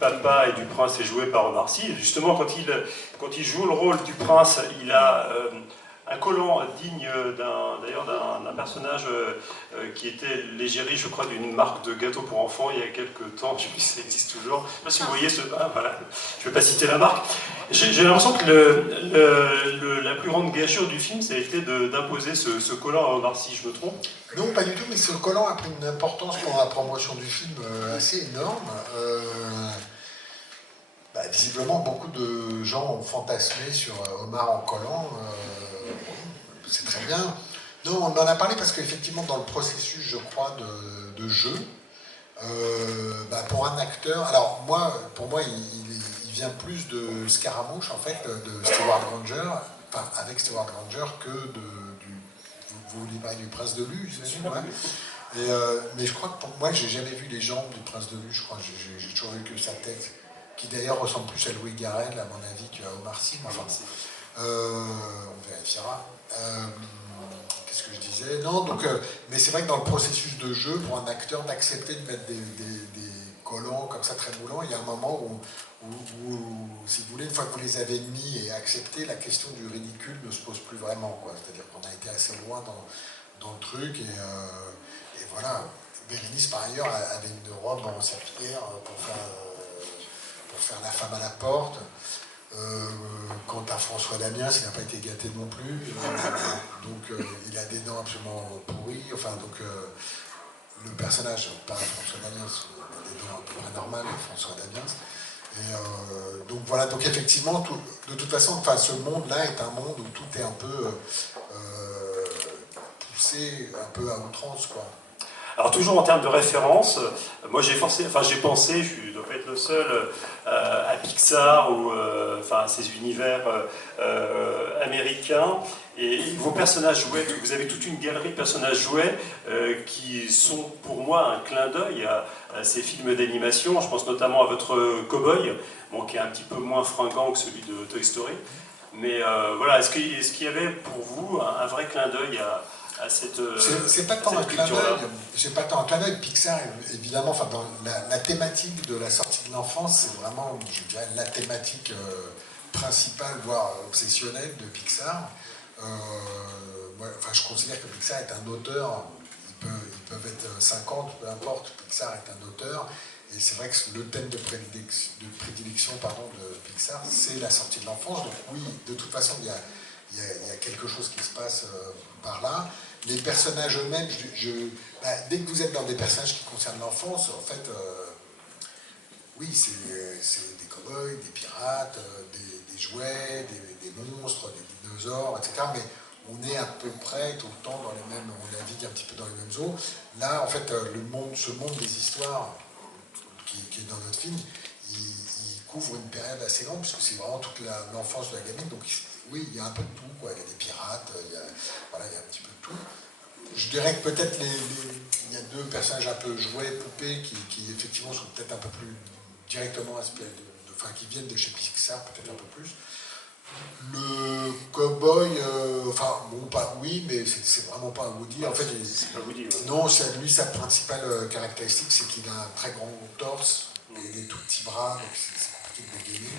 papa et du prince est joué par Omar Sy. Justement, quand il joue le rôle du prince, il a un collant digne d'ailleurs d'un personnage qui était l'égérie, je crois, d'une marque de gâteaux pour enfants il y a quelques temps. Je sais plus si ça existe toujours. Je ne sais pas si vous voyez ce... Ah, voilà. Je ne vais pas citer la marque. J'ai l'impression que la plus grande gâchure du film, ça a été d'imposer ce collant à Omar Sy. Je me trompe? Non, pas du tout, mais ce collant a pris une importance pour la promotion du film assez énorme. Visiblement, beaucoup de gens ont fantasmé sur Omar en collant. C'est très bien. Non, on en a parlé parce qu'effectivement, dans le processus, je crois, de jeu, pour un acteur... Alors, pour moi, il vient plus de Scaramouche, en fait, de Stewart Granger, enfin, avec Stewart Granger, que vous voulez parler du Prince de Lu, j'imagine, ouais. Mais je crois que pour moi, j'ai jamais vu les jambes du Prince de Lu, je crois. J'ai toujours vu que sa tête, qui d'ailleurs ressemble plus à Louis Garrel, à mon avis, qu'à Omar Sy. Enfin, on vérifiera. Qu'est-ce que je disais? Non, donc, mais c'est vrai que dans le processus de jeu, pour un acteur, d'accepter de mettre des collants comme ça très moulants, il y a un moment où, si vous voulez, une fois que vous les avez mis et acceptés, la question du ridicule ne se pose plus vraiment. C'est-à-dire qu'on a été assez loin dans le truc, et voilà. Bérénice, par ailleurs, avait une robe en serpillière pour faire la femme à la porte. Quant à François Damiens, il n'a pas été gâté non plus. Donc il a des dents absolument pourries. Enfin, donc le personnage, pas François Damiens, a des dents un peu près normales, François Damiens. Et donc voilà, donc effectivement, de toute façon, enfin, ce monde-là est un monde où tout est un peu poussé, un peu à outrance, quoi. Alors toujours en termes de référence, moi j'ai pensé, je ne dois pas être le seul, à Pixar ou à ces univers américains. Et vos personnages jouets, vous avez toute une galerie de personnages jouets qui sont pour moi un clin d'œil à ces films d'animation. Je pense notamment à votre cow-boy, bon, qui est un petit peu moins fringant que celui de Toy Story. Mais voilà, est-ce qu'il y avait pour vous un vrai clin d'œil à cette... C'est pas tant un clin d'œil. C'est pas tant un clin d'œil. Pixar, évidemment, enfin, dans la thématique de la sortie de l'enfance, c'est vraiment, je dirais, la thématique principale, voire obsessionnelle de Pixar. Je considère que Pixar est un auteur. Ils peuvent être 50, peu importe. Pixar est un auteur. Et c'est vrai que le thème de prédilection de Pixar, c'est la sortie de l'enfance. Donc oui, de toute façon, il y a quelque chose qui se passe par là. Les personnages eux-mêmes, dès que vous êtes dans des personnages qui concernent l'enfance, en fait, oui, c'est des cow-boys, des pirates, des jouets, des monstres, des dinosaures, etc. Mais on est à peu près tout le temps dans les mêmes, on navigue un petit peu dans les mêmes eaux. Là, en fait, ce monde des histoires qui est dans notre film, il couvre une période assez grande, puisque c'est vraiment toute l'enfance de la gamine. Donc, oui, il y a un peu de tout, quoi. Il y a des pirates, il y a un petit peu de tout. Je dirais que peut-être il y a deux personnages un peu jouets, poupées, qui effectivement sont peut-être un peu plus directement inspirés qui viennent de chez Pixar, peut-être un peu plus. Le cow-boy, oui, mais c'est vraiment pas un Woody. En fait, c'est pas Woody, ouais. Non, lui, sa principale caractéristique, c'est qu'il a un très grand torse et des tout petits bras, donc c'est compliqué de dégainer.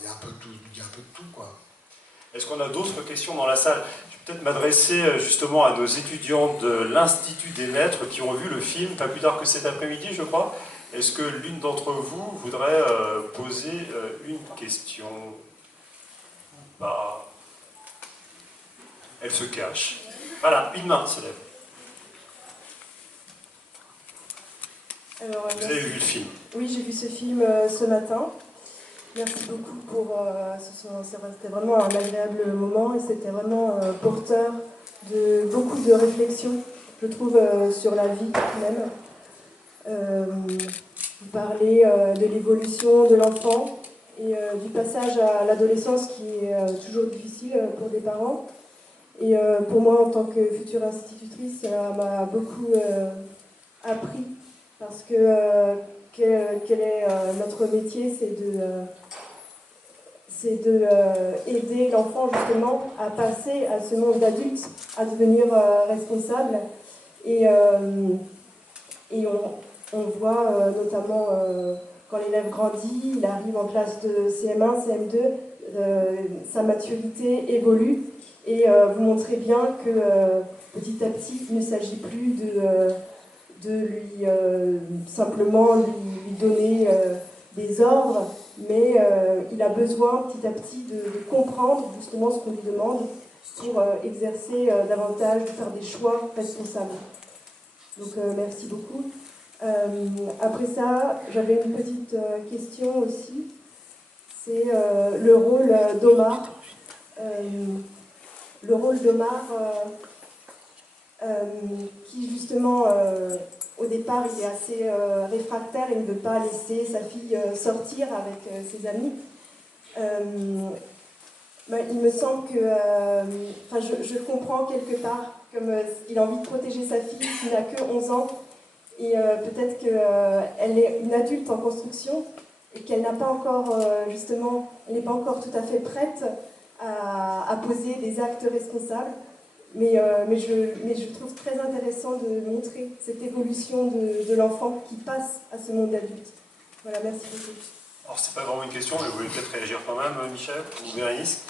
Il y a un peu de tout, quoi. Est-ce qu'on a d'autres questions dans la salle? Je vais peut-être m'adresser justement à nos étudiants de l'Institut des Maîtres qui ont vu le film, pas plus tard que cet après-midi, je crois. Est-ce que l'une d'entre vous voudrait poser une question? Elle se cache. Voilà, une main se lève. Alors, vous avez vu le film? Oui, j'ai vu ce film ce matin. Merci beaucoup pour... C'était vraiment un agréable moment et c'était vraiment porteur de beaucoup de réflexions, je trouve, sur la vie même. Vous parlez de l'évolution de l'enfant et du passage à l'adolescence qui est toujours difficile pour des parents. Et pour moi, en tant que future institutrice, ça m'a beaucoup appris parce que quel est notre métier, c'est de aider l'enfant justement à passer à ce monde d'adulte, à devenir responsable. Et On voit notamment quand l'élève grandit, il arrive en classe de CM1, CM2, sa maturité évolue et vous montrez bien que petit à petit, il ne s'agit plus de lui simplement lui donner des ordres, mais il a besoin petit à petit de comprendre justement ce qu'on lui demande pour exercer davantage, faire des choix responsables. Donc merci beaucoup. Après ça, j'avais une petite question aussi. C'est le rôle d'Omar. Le rôle d'Omar qui justement au départ il est assez réfractaire, il ne veut pas laisser sa fille sortir avec ses amis. Il me semble que, je le comprends quelque part, comme il a envie de protéger sa fille qui n'a que 11 ans, et peut-être qu'elle est une adulte en construction, et qu'elle n'a pas encore, justement, elle n'est pas encore tout à fait prête à poser des actes responsables. Mais je trouve très intéressant de montrer cette évolution de l'enfant qui passe à ce monde adulte. Voilà, merci beaucoup. Alors, c'est pas vraiment une question, je voulais peut-être réagir quand même, Michel ou Bérénice.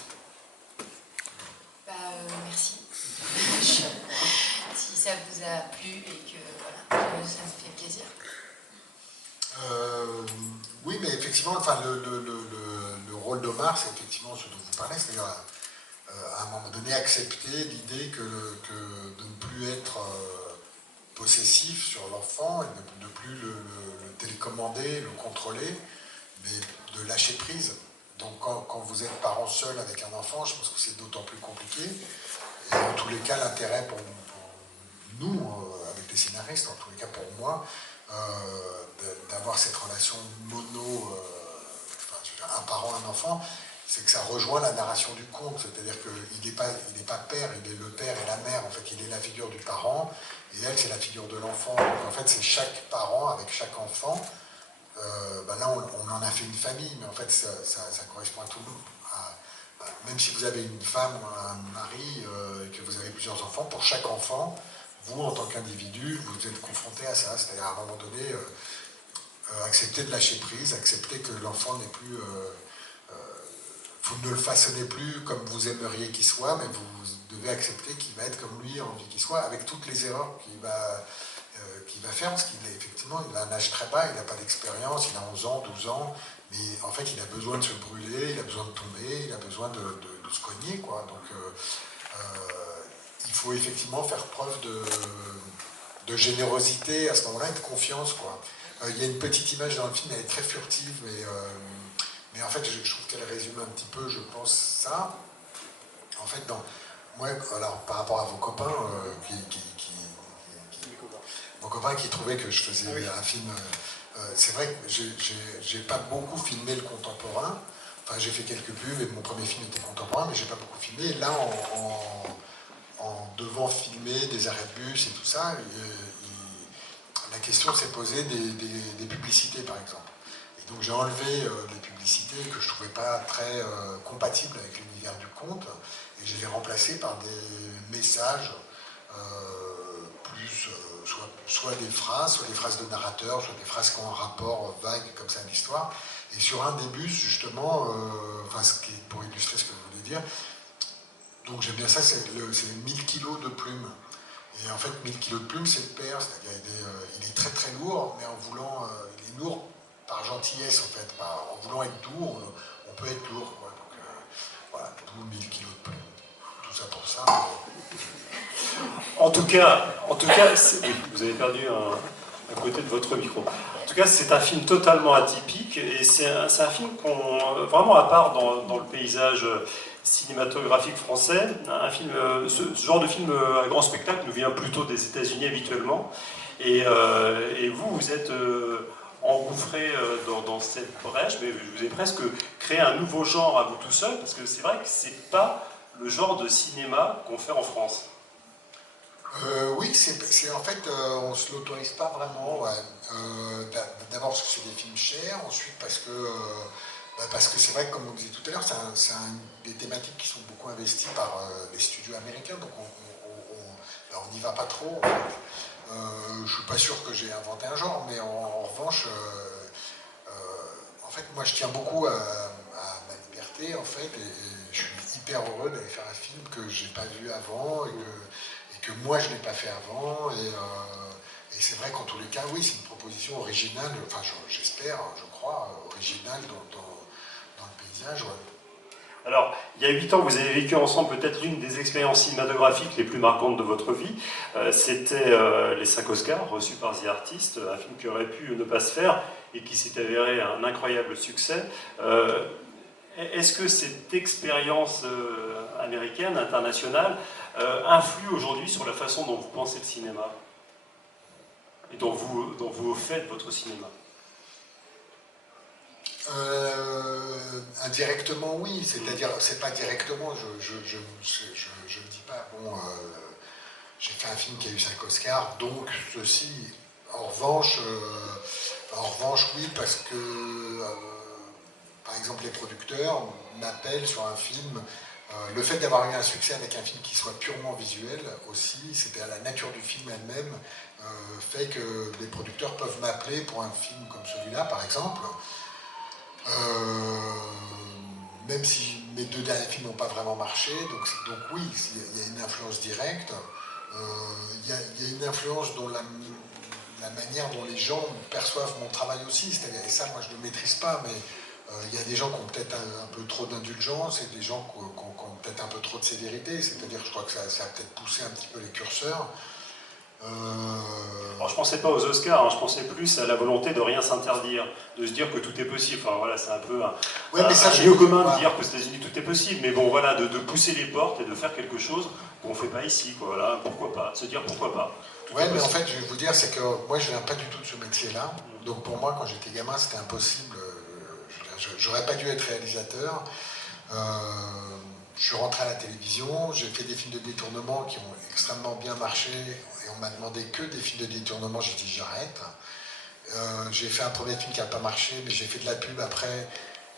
Merci. Si ça vous a plu et que voilà, ça me fait plaisir. Oui, mais effectivement, enfin, le rôle d'Omar, c'est effectivement ce dont vous parlez, c'est-à-dire à un moment donné accepter l'idée que de ne plus être possessif sur l'enfant et de ne plus le télécommander, le contrôler, mais de lâcher prise. Donc quand vous êtes parent seul avec un enfant, je pense que c'est d'autant plus compliqué. Et en tous les cas, l'intérêt pour nous, avec les scénaristes, en tous les cas pour moi, d'avoir cette relation mono, un parent, un enfant, c'est que ça rejoint la narration du conte, c'est-à-dire qu'il n'est pas père, il est le père et la mère, en fait, il est la figure du parent, et elle, c'est la figure de l'enfant. Donc en fait, c'est chaque parent avec chaque enfant. Là, on en a fait une famille, mais en fait, ça correspond à tout le monde. Même si vous avez une femme ou un mari et que vous avez plusieurs enfants, pour chaque enfant, vous, en tant qu'individu, vous êtes confronté à ça. C'est-à-dire, à un moment donné, accepter de lâcher prise, accepter que l'enfant n'est plus... vous ne le façonnez plus comme vous aimeriez qu'il soit, mais vous devez accepter qu'il va être comme lui a envie qu'il soit, avec toutes les erreurs qu'il va faire, parce qu'il a un âge très bas, il n'a pas d'expérience, il a 11 ans, 12 ans, mais en fait il a besoin de se brûler, il a besoin de tomber, il a besoin de se cogner, quoi. Donc il faut effectivement faire preuve de générosité à ce moment-là et de confiance, quoi. Il y a une petite image dans le film, elle est très furtive, mais en fait je trouve qu'elle résume un petit peu, je pense, ça. En fait, moi, alors, par rapport à vos copains mon copain qui trouvait que je faisais un film... c'est vrai que j'ai pas beaucoup filmé le contemporain. Enfin, j'ai fait quelques pubs et mon premier film était contemporain, mais j'ai pas beaucoup filmé. Et là, en devant filmer des arrêts de bus et tout ça, la question s'est posée des publicités, par exemple. Et donc j'ai enlevé les publicités que je trouvais pas très compatibles avec l'univers du conte, et je les ai remplacées par des messages plus... soit des phrases de narrateur, soit des phrases qui ont un rapport vague comme ça à l'histoire. Et sur un des bus, justement, pour illustrer ce que je voulais dire, donc j'aime bien ça, c'est 1000 kilos de plumes. Et en fait, 1000 kilos de plumes, c'est le père, c'est-à-dire il est très très lourd, mais en voulant, il est lourd par gentillesse en fait, en voulant être doux, on peut être lourd, quoi. Donc voilà, d'où 1000 kilos de plumes. Tout ça pour ça. En tout cas, vous avez perdu un côté de votre micro. En tout cas, c'est un film totalement atypique et c'est un film vraiment à part dans le paysage cinématographique français. Ce genre de film à grand spectacle nous vient plutôt des États-Unis habituellement. Et vous êtes engouffré dans cette brèche, mais vous avez presque créé un nouveau genre à vous tout seul, parce que c'est vrai que c'est pas le genre de cinéma qu'on fait en France. Oui, c'est en fait, on ne se l'autorise pas vraiment. Ouais. D'abord parce que c'est des films chers, ensuite parce que c'est vrai que, comme on disait tout à l'heure, c'est des thématiques qui sont beaucoup investies par les studios américains, donc on n'y va pas trop. En fait. Je ne suis pas sûr que j'ai inventé un genre, mais en revanche, en fait, moi je tiens beaucoup à ma liberté, en fait, et je suis hyper heureux d'aller faire un film que je n'ai pas vu avant, et que moi je n'ai pas fait avant, et c'est vrai qu'en tous les cas, oui, c'est une proposition originale, enfin j'espère, je crois, originale dans le paysage. Ouais. Alors, il y a 8 ans, vous avez vécu ensemble peut-être l'une des expériences cinématographiques les plus marquantes de votre vie. C'était les 5 Oscars reçus par The Artist, un film qui aurait pu ne pas se faire et qui s'est avéré un incroyable succès. Est-ce que cette expérience américaine, internationale, influe aujourd'hui sur la façon dont vous pensez le cinéma et dont vous faites votre cinéma? Indirectement, oui, c'est-à-dire, c'est pas directement, je ne dis pas, bon, j'ai fait un film qui a eu 5 Oscars, donc ceci, en revanche, oui, parce que, par exemple, les producteurs m'appellent sur un film, le fait d'avoir eu un succès avec un film qui soit purement visuel aussi, c'était à la nature du film elle-même, fait que les producteurs peuvent m'appeler pour un film comme celui-là, par exemple. Même si mes 2 derniers films n'ont pas vraiment marché, donc oui, il y a une influence directe. Il y a une influence dans la manière dont les gens perçoivent mon travail aussi. Et ça, moi, je ne le maîtrise pas, mais il y a des gens qui ont peut-être un peu trop d'indulgence et des gens qui ont peut-être un peu trop de sévérité. C'est-à-dire, je crois que ça a peut-être poussé un petit peu les curseurs. Alors, je ne pensais pas aux Oscars, hein, je pensais plus à la volonté de rien s'interdire, de se dire que tout est possible. Enfin voilà, c'est un peu un lieu commun de dire qu'aux États-Unis tout est possible, mais bon voilà, de pousser les portes et de faire quelque chose qu'on ne fait pas ici, quoi. Voilà, pourquoi pas, se dire pourquoi pas. Ouais, mais en fait, je vais vous dire, c'est que moi, je viens pas du tout de ce métier-là. Donc pour moi, quand j'étais gamin, c'était impossible. J'aurais pas dû être réalisateur. Je suis rentré à la télévision, j'ai fait des films de détournement qui ont extrêmement bien marché et on m'a demandé que des films de détournement, j'ai dit j'arrête. J'ai fait un premier film qui n'a pas marché, mais j'ai fait de la pub après.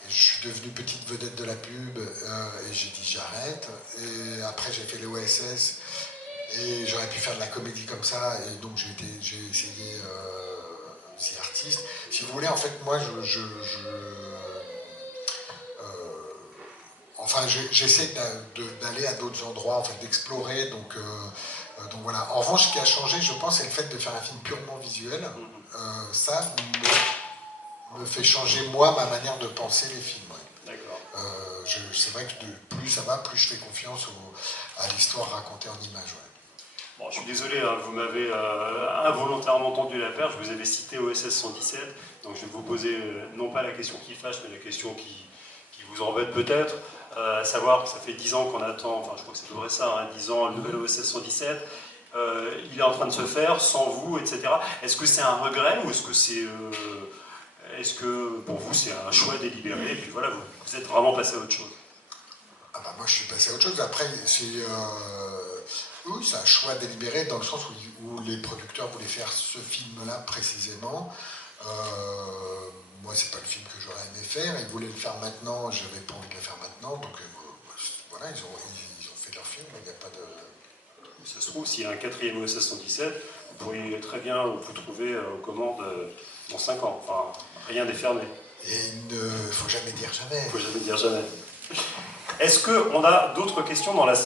Et je suis devenu petite vedette de la pub et j'ai dit j'arrête. Et après j'ai fait les OSS et j'aurais pu faire de la comédie comme ça et donc j'ai essayé The Artist. Si vous voulez, en fait, moi enfin, j'essaie d'aller à d'autres endroits, en fait, d'explorer. Donc voilà. En revanche, ce qui a changé, je pense, c'est le fait de faire un film purement visuel. Ça me fait changer, moi, ma manière de penser les films. Ouais. D'accord. C'est vrai que plus ça va, plus je fais confiance à l'histoire racontée en images. Ouais. Bon, je suis désolé, hein, vous m'avez involontairement tendu la perche, je vous avais cité OSS 117, donc je vais vous poser non pas la question qui fâche, mais la question qui vous embête peut-être. À savoir que ça fait 10 ans qu'on attend, enfin je crois que c'est à peu près ça, hein, 10 ans, le nouvel OSS 117, il est en train de se faire, sans vous, etc. Est-ce que c'est un regret ou est-ce que c'est... est-ce que pour vous c'est un choix délibéré et puis voilà, vous êtes vraiment passé à autre chose? Ah bah moi je suis passé à autre chose, après oui, c'est un choix délibéré dans le sens où les producteurs voulaient faire ce film-là précisément. Moi, c'est pas le film que j'aurais aimé faire. Ils voulaient le faire maintenant, j'avais pas envie de le faire maintenant. Donc voilà, ils ont fait leur film. Il n'y a pas de. Ça se trouve, s'il y a un 4e OSS 117, vous pourriez très bien vous trouver aux commandes dans 5 ans. Enfin, rien n'est fermé. Et il ne faut jamais dire jamais. Il ne faut jamais dire jamais. Est-ce qu'on a d'autres questions dans la salle ?